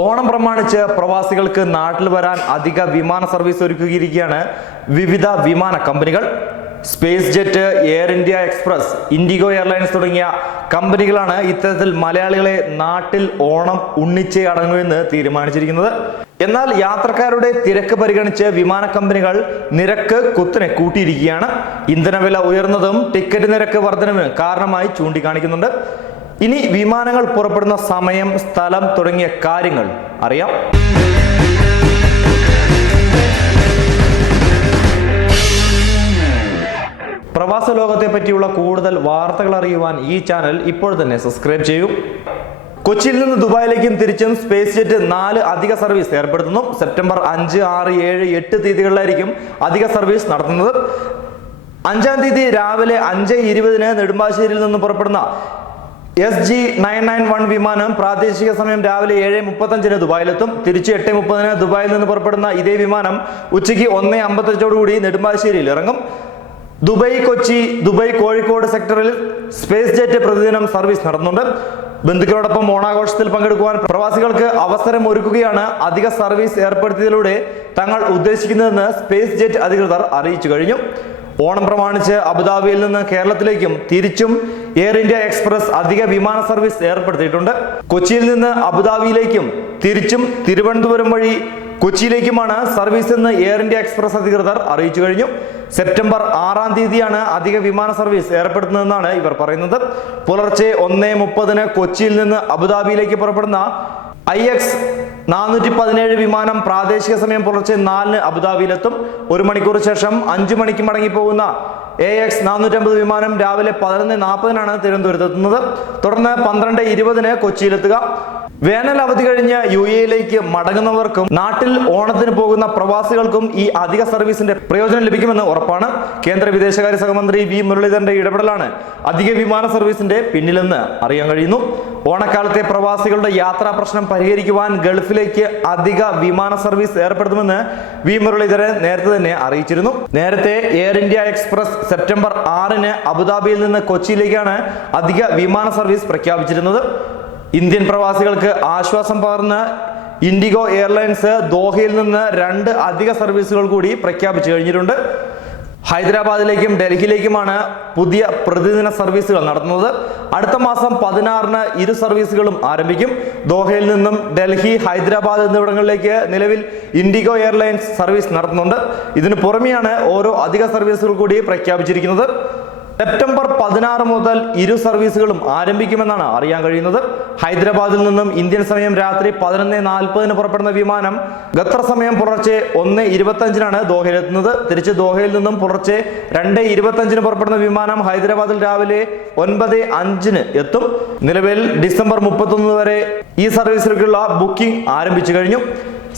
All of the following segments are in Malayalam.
ഓണം പ്രമാണിച്ച് പ്രവാസികൾക്ക് നാട്ടിൽ വരാൻ അധിക വിമാന സർവീസ് ഒരുക്കിയിരിക്കുകയാണ് വിവിധ വിമാന കമ്പനികൾ. SpiceJet Air India Express IndiGo Airlines തുടങ്ങിയ കമ്പനികളാണ് ഇത്തരത്തിൽ മലയാളികളെ നാട്ടിൽ ഓണം ഉണ്ണിച്ചേ അടങ്ങുമെന്ന് തീരുമാനിച്ചിരിക്കുന്നത്. എന്നാൽ യാത്രക്കാരുടെ തിരക്ക് പരിഗണിച്ച് വിമാന കമ്പനികൾ നിരക്ക് കുത്തിനെ കൂട്ടിയിരിക്കുകയാണ്. ഇന്ധനവില ഉയർന്നതും ടിക്കറ്റ് നിരക്ക് വർധനവിന് കാരണമായി ചൂണ്ടിക്കാണിക്കുന്നുണ്ട്. ഇനി വിമാനങ്ങൾ പുറപ്പെടുന്ന സമയം സ്ഥലം തുടങ്ങിയ കാര്യങ്ങൾ അറിയാം. പ്രവാസ ലോകത്തെ പറ്റിയുള്ള കൂടുതൽ വാർത്തകൾ അറിയുവാൻ ഈ ചാനൽ ഇപ്പോൾ തന്നെ സബ്സ്ക്രൈബ് ചെയ്യൂ. കൊച്ചിയിൽ നിന്ന് ദുബായിലേക്കും തിരിച്ചും സ്പേസ് ജെറ്റ് നാല് അധിക സർവീസ് ഏർപ്പെടുത്തുന്നു. സെപ്റ്റംബർ അഞ്ച് ആറ് ഏഴ് എട്ട് തീയതികളിലായിരിക്കും അധിക സർവീസ് നടത്തുന്നത്. അഞ്ചാം തീയതി രാവിലെ അഞ്ച് ഇരുപതിന് നെടുമ്പാശ്ശേരിയിൽ നിന്ന് പുറപ്പെടുന്ന S G nine nine one വിമാനം പ്രാദേശിക സമയം രാവിലെ ഏഴ് മുപ്പത്തഞ്ചിന് ദുബായിലെത്തും. തിരിച്ച് എട്ട് മുപ്പതിന് ദുബായിൽ നിന്ന് പുറപ്പെടുന്ന ഇതേ വിമാനം ഉച്ചയ്ക്ക് ഒന്ന് അമ്പത്തഞ്ചോടുകൂടി നെടുമ്പാശ്ശേരിയിൽ ഇറങ്ങും. ദുബായ് കൊച്ചി ദുബായ് കോഴിക്കോട് സെക്ടറിൽ സ്പേസ് ജെറ്റ് പ്രതിദിനം സർവീസ് നടന്നുണ്ട് ബന്ധുക്കളോടൊപ്പം ഓണാഘോഷത്തിൽ പങ്കെടുക്കുവാൻ പ്രവാസികൾക്ക് അവസരം ഒരുക്കുകയാണ് അധിക സർവീസ് ഏർപ്പെടുത്തിയതിലൂടെ തങ്ങൾ ഉദ്ദേശിക്കുന്നതെന്ന് സ്പേസ് ജെറ്റ് അധികൃതർ അറിയിച്ചു കഴിഞ്ഞു. ഓണം പ്രമാണിച്ച് അബുദാബിയിൽ നിന്ന് കേരളത്തിലേക്കും തിരിച്ചും എയർ ഇന്ത്യ എക്സ്പ്രസ് അധിക വിമാന സർവീസ് ഏർപ്പെടുത്തിയിട്ടുണ്ട്. കൊച്ചിയിൽ നിന്ന് അബുദാബിയിലേക്കും തിരിച്ചും തിരുവനന്തപുരം വഴി കൊച്ചിയിലേക്കുമാണ് സർവീസ് എന്ന് എയർ ഇന്ത്യ എക്സ്പ്രസ് അധികൃതർ അറിയിച്ചു കഴിഞ്ഞു. സെപ്റ്റംബർ ആറാം തീയതിയാണ് അധിക വിമാന സർവീസ് ഏർപ്പെടുത്തുന്നതെന്നാണ് ഇവർ പറയുന്നത്. പുലർച്ചെ ഒന്നേ മുപ്പതിന് കൊച്ചിയിൽ നിന്ന് അബുദാബിയിലേക്ക് പുറപ്പെടുന്ന ഐ എക്സ് നാനൂറ്റി പതിനേഴ് വിമാനം പ്രാദേശിക സമയം പുലർച്ചെ നാലിന് അബുദാബിയിലെത്തും. ഒരു മണിക്കൂർ ശേഷം അഞ്ചു മണിക്ക് മടങ്ങിപ്പോകുന്ന എ എക്സ് നാനൂറ്റമ്പത് വിമാനം രാവിലെ പതിനൊന്ന് നാൽപ്പതിനാണ് തിരുവനന്തപുരത്തെത്തുന്നത് തുടർന്ന് പന്ത്രണ്ട് ഇരുപതിന് കൊച്ചിയിലെത്തുക. വേനൽ അവധി കഴിഞ്ഞ് യു എയിലേക്ക് മടങ്ങുന്നവർക്കും നാട്ടിൽ ഓണത്തിന് പോകുന്ന പ്രവാസികൾക്കും ഈ അധിക സർവീസിന്റെ പ്രയോജനം ലഭിക്കുമെന്ന് ഉറപ്പാണ്. കേന്ദ്ര വിദേശകാര്യ സഹമന്ത്രി വി മുരളീധരന്റെ ഇടപെടലാണ് അധിക വിമാന സർവീസിന്റെ പിന്നിലെന്ന് അറിയാൻ കഴിയുന്നു. ഓണക്കാലത്തെ പ്രവാസികളുടെ യാത്രാ പ്രശ്നം പരിഹരിക്കുവാൻ ഗൾഫിലേക്ക് അധിക വിമാന സർവീസ് ഏർപ്പെടുത്തുമെന്ന് വി. മുരളീധരൻ നേരത്തെ തന്നെ അറിയിച്ചിരുന്നു. നേരത്തെ എയർ ഇന്ത്യ എക്സ്പ്രസ് സെപ്റ്റംബർ ആറിന് അബുദാബിയിൽ നിന്ന് കൊച്ചിയിലേക്കാണ് അധിക വിമാന സർവീസ് പ്രഖ്യാപിച്ചിരുന്നത്. ഇന്ത്യൻ പ്രവാസികൾക്ക് ആശ്വാസം പകർന്ന് ഇൻഡിഗോ എയർലൈൻസ് ദോഹയിൽ നിന്ന് രണ്ട് അധിക സർവീസുകൾ കൂടി പ്രഖ്യാപിച്ചു കഴിഞ്ഞിട്ടുണ്ട്. ഹൈദരാബാദിലേക്കും ഡൽഹിയിലേക്കുമാണ് പുതിയ പ്രതിദിന സർവീസുകൾ നടത്തുന്നത്. അടുത്ത മാസം പതിനാറിന് ഇരു സർവീസുകളും ആരംഭിക്കും. ദോഹയിൽ നിന്നും ഡൽഹി ഹൈദരാബാദ് എന്നിവിടങ്ങളിലേക്ക് നിലവിൽ ഇൻഡിഗോ എയർലൈൻസ് സർവീസ് നടത്തുന്നുണ്ട്. ഇതിനു പുറമെയാണ് ഓരോ അധിക സർവീസുകൾ കൂടി പ്രഖ്യാപിച്ചിരിക്കുന്നത്. സെപ്റ്റംബർ പതിനാറ് മുതൽ ഇരു സർവീസുകളും ആരംഭിക്കുമെന്നാണ് അറിയാൻ കഴിയുന്നത്. ഹൈദരാബാദിൽ നിന്നും ഇന്ത്യൻ സമയം രാത്രി പതിനൊന്ന് നാൽപ്പതിന് പുറപ്പെടുന്ന വിമാനം ഖത്തർ സമയം പുലർച്ചെ ഒന്ന് ഇരുപത്തഞ്ചിനാണ് ദോഹയിലെത്തുന്നത്. തിരിച്ച് ദോഹയിൽ നിന്നും പുലർച്ചെ രണ്ട് ഇരുപത്തഞ്ചിന് പുറപ്പെടുന്ന വിമാനം ഹൈദരാബാദിൽ രാവിലെ ഒൻപത് അഞ്ചിന് എത്തും. നിലവിൽ ഡിസംബർ മുപ്പത്തൊന്ന് വരെ ഈ സർവീസിലേക്കുള്ള ബുക്കിംഗ് ആരംഭിച്ചു കഴിഞ്ഞു.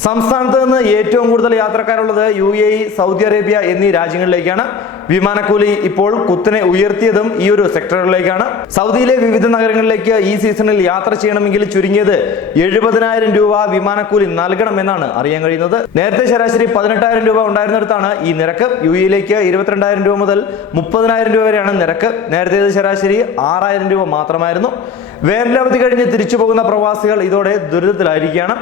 സംസ്ഥാനത്ത് നിന്ന് ഏറ്റവും കൂടുതൽ യാത്രക്കാരുള്ളത് U A E Saudi Arabia എന്നീ രാജ്യങ്ങളിലേക്കാണ്. വിമാനക്കൂലി ഇപ്പോൾ കുത്തിനെ ഉയർത്തിയതും ഈ ഒരു സെക്ടറുകളിലേക്കാണ് സൗദിയിലെ വിവിധ നഗരങ്ങളിലേക്ക് ഈ സീസണിൽ യാത്ര ചെയ്യണമെങ്കിൽ ചുരുങ്ങിയത് എഴുപതിനായിരം രൂപ വിമാനക്കൂലി നൽകണമെന്നാണ് അറിയാൻ കഴിയുന്നത്. നേരത്തെ ശരാശരി പതിനെട്ടായിരം രൂപ ഉണ്ടായിരുന്നിടത്താണ് ഈ നിരക്ക്. യു എയിലേക്ക് ഇരുപത്തിരണ്ടായിരം രൂപ മുതൽ മുപ്പതിനായിരം രൂപ വരെയാണ് നിരക്ക്. നേരത്തെ ശരാശരി ആറായിരം രൂപ മാത്രമായിരുന്നു. വേനലവധി കഴിഞ്ഞ് തിരിച്ചു പോകുന്ന പ്രവാസികൾ ഇതോടെ ദുരിതത്തിലായിരിക്കുകയാണ്.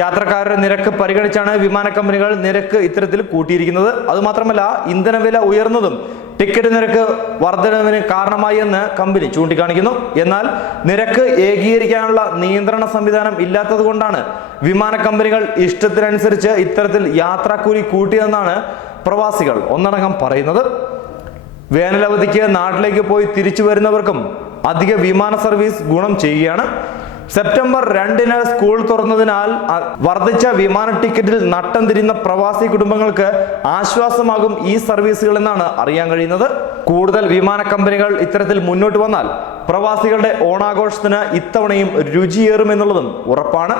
യാത്രക്കാരുടെ നിരക്ക് പരിഗണിച്ചാണ് വിമാന കമ്പനികൾ നിരക്ക് ഇത്തരത്തിൽ കൂട്ടിയിരിക്കുന്നത്. അതുമാത്രമല്ല ഇന്ധനവില ഉയർന്നതും ടിക്കറ്റ് നിരക്ക് വർധനവിന് കാരണമായി എന്ന് കമ്പനി ചൂണ്ടിക്കാണിക്കുന്നു. എന്നാൽ നിരക്ക് ഏകീകരിക്കാനുള്ള നിയന്ത്രണ സംവിധാനം ഇല്ലാത്തത് കൊണ്ടാണ് വിമാന കമ്പനികൾ ഇഷ്ടത്തിനനുസരിച്ച് ഇത്തരത്തിൽ യാത്രാക്കൂലി കൂട്ടിയതെന്നാണ് പ്രവാസികൾ ഒന്നടങ്കം പറയുന്നത്. വേനലവധിക്ക് നാട്ടിലേക്ക് പോയി തിരിച്ചു വരുന്നവർക്കും അധിക വിമാന സർവീസ് ഗുണം ചെയ്യുകയാണ്. സെപ്റ്റംബർ രണ്ടിന് സ്കൂൾ തുറന്നതിനാൽ വർദ്ധിച്ച വിമാന ടിക്കറ്റിൽ നട്ടം തിരിയുന്ന പ്രവാസി കുടുംബങ്ങൾക്ക് ആശ്വാസമാകും ഈ സർവീസുകൾ എന്നാണ് അറിയാൻ കഴിയുന്നത്. കൂടുതൽ വിമാന കമ്പനികൾ ഇത്തരത്തിൽ മുന്നോട്ട് വന്നാൽ പ്രവാസികളുടെ ഓണാഘോഷത്തിന് ഇത്തവണയും രുചിയേറുമെന്നുള്ളതും ഉറപ്പാണ്.